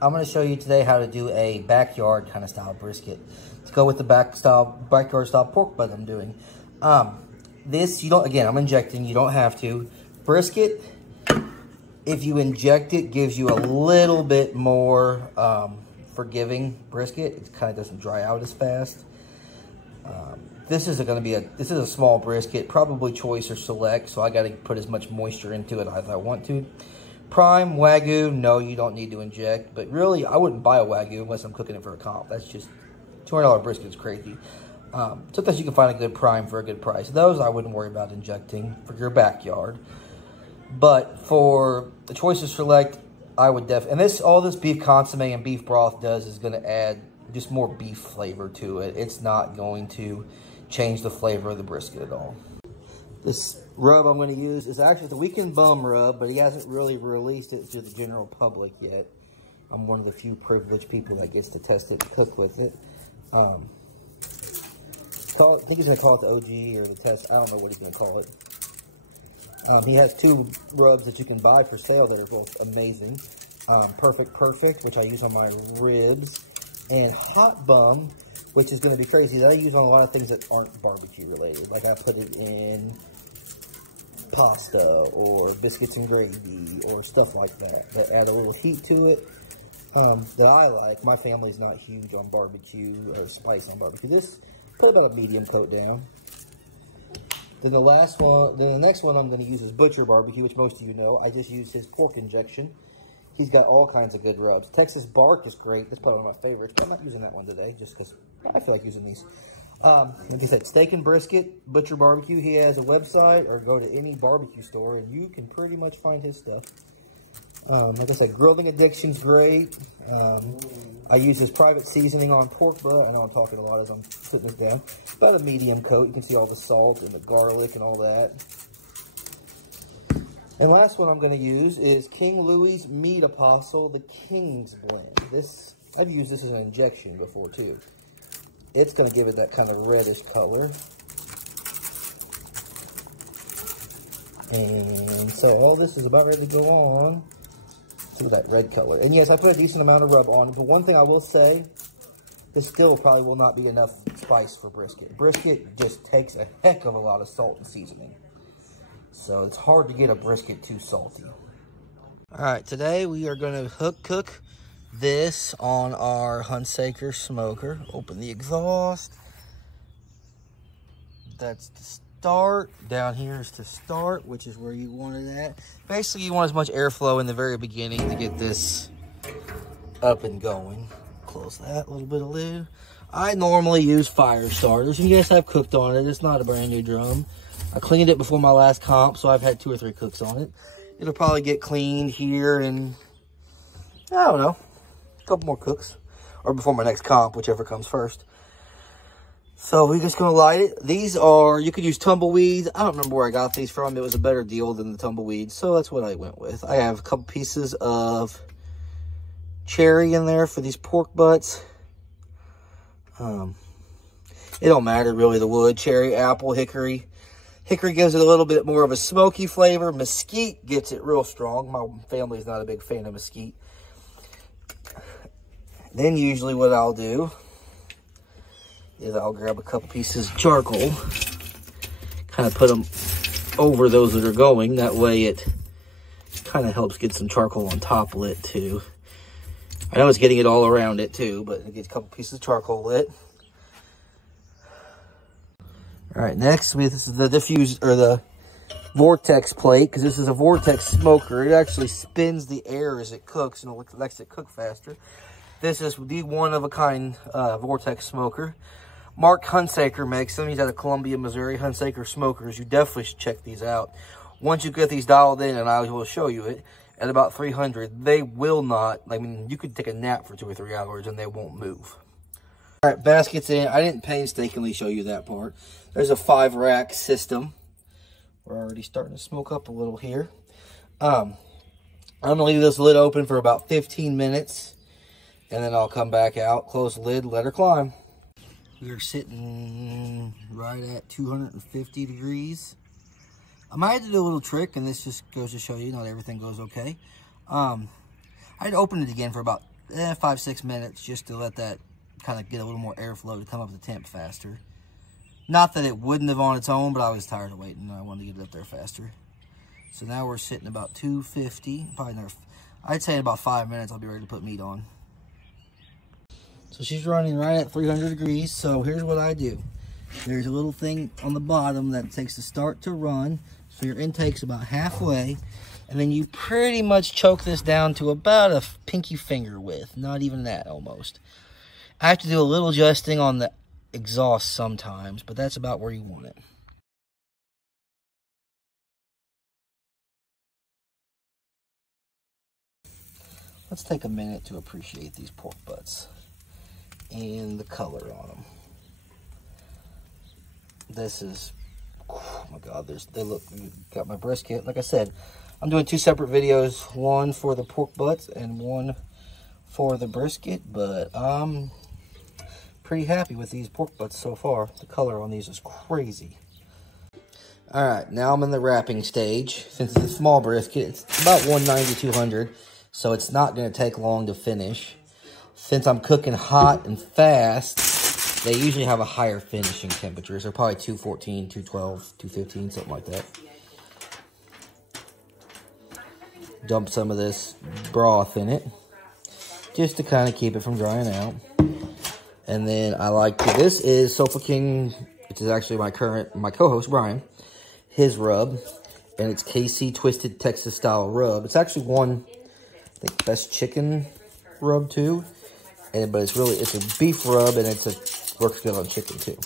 I'm going to show you today how to do a backyard kind of style brisket. Let's go with the backyard style pork butt I'm doing. This, you don't, again, I'm injecting, you don't have to. Brisket, if you inject it, gives you a little bit more forgiving brisket. It kind of doesn't dry out as fast. This is a small brisket, probably choice or select, so I got to put as much moisture into it as I want to. Prime, Wagyu, no, you don't need to inject. But really, I wouldn't buy a Wagyu unless I'm cooking it for a comp. That's just, $200 brisket is crazy. Sometimes you can find a good prime for a good price. Those I wouldn't worry about injecting for your backyard. But for the choices select, I would definitely, and all this beef consomme and beef broth does is going to add just more beef flavor to it. It's not going to change the flavor of the brisket at all. This rub I'm going to use is actually the Weekend Bum rub, but he hasn't really released it to the general public yet. I'm one of the few privileged people that gets to test it and cook with it. I think he's going to call it the OG or the test. I don't know what he's going to call it. He has 2 rubs that you can buy for sale that are both amazing. Perfect, which I use on my ribs. And Hot Bum, which is going to be crazy, that I use on a lot of things that aren't barbecue related. Like I put it in pasta or biscuits and gravy or stuff like that. That add a little heat to it that I like. My family's not huge on barbecue or spice on barbecue. This, put about a medium coat down. Then the next one I'm going to use is Butcher Barbecue, which most of you know. I just used his pork injection. He's got all kinds of good rubs. Texas Bark is great. That's probably one of my favorites, but I'm not using that one today just because I feel like using these. Like I said, steak and brisket, Butcher Barbecue. He has a website, or go to any barbecue store, and you can pretty much find his stuff. Like I said, Grilling Addiction's great. I use this private seasoning on pork butt. I know I'm talking a lot as I'm putting this down. About a medium coat. You can see all the salt and the garlic and all that. And last one I'm going to use is King Louie's Meat Apostle, the King's Blend. I've used this as an injection before too. It's going to give it that kind of reddish color. And so all this is about ready to go on. See that red color. And yes, I put a decent amount of rub on it. But one thing I will say, this still probably will not be enough spice for brisket. Brisket just takes a heck of a lot of salt and seasoning. So it's hard to get a brisket too salty. All right, today we are going to cook this on our Hunsaker smoker. Open the exhaust. That's to start. Down here is to start, which is where you want it at. Basically, you want as much airflow in the very beginning to get this up and going. Close that, a little bit of lid. I normally use fire starters, and yes, I've cooked on it. It's not a brand new drum. I cleaned it before my last comp, so I've had 2 or 3 cooks on it. It'll probably get cleaned here in, I don't know, a couple more cooks. Or before my next comp, whichever comes first. So we're just going to light it. These are, you could use tumbleweeds. I don't remember where I got these from. It was a better deal than the tumbleweeds, so that's what I went with. I have a couple pieces of cherry in there for these pork butts. It don't matter really, the wood, cherry, apple, hickory. Hickory gives it a little bit more of a smoky flavor. Mesquite gets it real strong. My family's not a big fan of mesquite. Then usually what I'll do is I'll grab a couple pieces of charcoal. Kind of put them over those that are going. That way it kind of helps get some charcoal on top lit too. I know it's getting it all around it too, but it gets a couple pieces of charcoal lit. All right, next this is the diffuse or the vortex plate, because this is a vortex smoker. It actually spins the air as it cooks and it lets it cook faster. This is the one-of-a-kind vortex smoker. Mark Hunsaker makes them. He's out of Columbia, Missouri. Hunsaker smokers. You definitely should check these out. Once you get these dialed in, and I will show you it, at about 300, they will not, I mean, you could take a nap for 2 or 3 hours and they won't move. All right, baskets in. I didn't painstakingly show you that part. There's a 5-rack system. We're already starting to smoke up a little here. I'm going to leave this lid open for about 15 minutes. And then I'll come back out, close the lid, let her climb. We are sitting right at 250 degrees. I might have to do a little trick, and this just goes to show you not everything goes okay. I'd open it again for about 5-6 minutes just to let that kind of get a little more airflow to come up the temp faster. Not that it wouldn't have on its own, but I was tired of waiting and I wanted to get it up there faster. So now we're sitting about 250. Probably another, I'd say in about 5 minutes I'll be ready to put meat on. So she's running right at 300 degrees. So here's what I do. There's a little thing on the bottom that takes the start to run. So your intake's about halfway. And then you pretty much choke this down to about a pinky finger width. Not even that, almost. I have to do a little adjusting on the exhaust sometimes, but that's about where you want it. Let's take a minute to appreciate these pork butts and the color on them. This is, oh my God, they look, got my brisket. Like I said, I'm doing 2 separate videos, one for the pork butts and one for the brisket, but I'm pretty happy with these pork butts so far. The color on these is crazy. All right, now I'm in the wrapping stage. Since it's a small brisket, it's about 190, 200, so it's not gonna take long to finish. Since I'm cooking hot and fast, they usually have a higher finishing temperature, so probably 214, 212, 215, something like that. Dump some of this broth in it, just to kind of keep it from drying out. And then I like to, this is Sofa King, which is actually my co-host Brian, his rub, and it's KC Twisted Texas Style Rub. It's actually one, I think, best chicken rub too. But it's really, it's a beef rub, and works good on chicken too.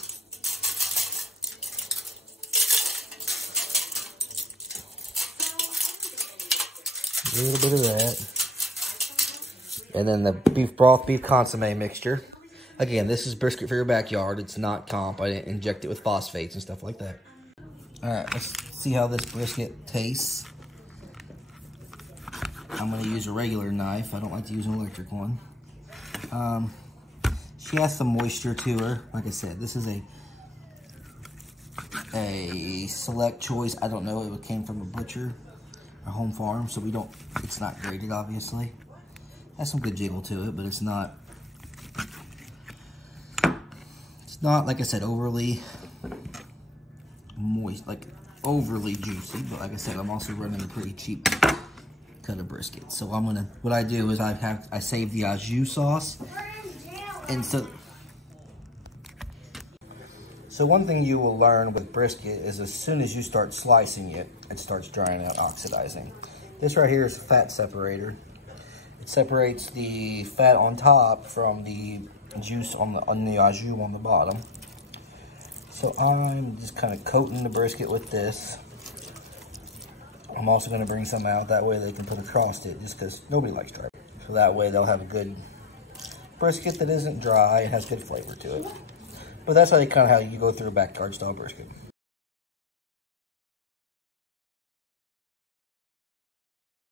A little bit of that. And then the beef broth, beef consomme mixture. Again, this is brisket for your backyard. It's not comp. I didn't inject it with phosphates and stuff like that. All right, let's see how this brisket tastes. I'm gonna use a regular knife. I don't like to use an electric one. She has some moisture to her. Like I said, this is a select choice. I don't know, it came from a butcher, a home farm, so it's not graded, obviously. Has some good jiggle to it, but it's not, like I said, overly moist, like overly juicy. But like I said, I'm also running a pretty cheap cut of brisket. So what I do is I save the au jus sauce. And so one thing you will learn with brisket is as soon as you start slicing it, it starts drying out, oxidizing. This right here is a fat separator. It separates the fat on top from the juice on the au jus on the bottom. So I'm just kind of coating the brisket with this. I'm also going to bring some out, that way they can put across it, just because nobody likes dry. So that way they'll have a good brisket that isn't dry and has good flavor to it. But that's how you go through a backyard style brisket.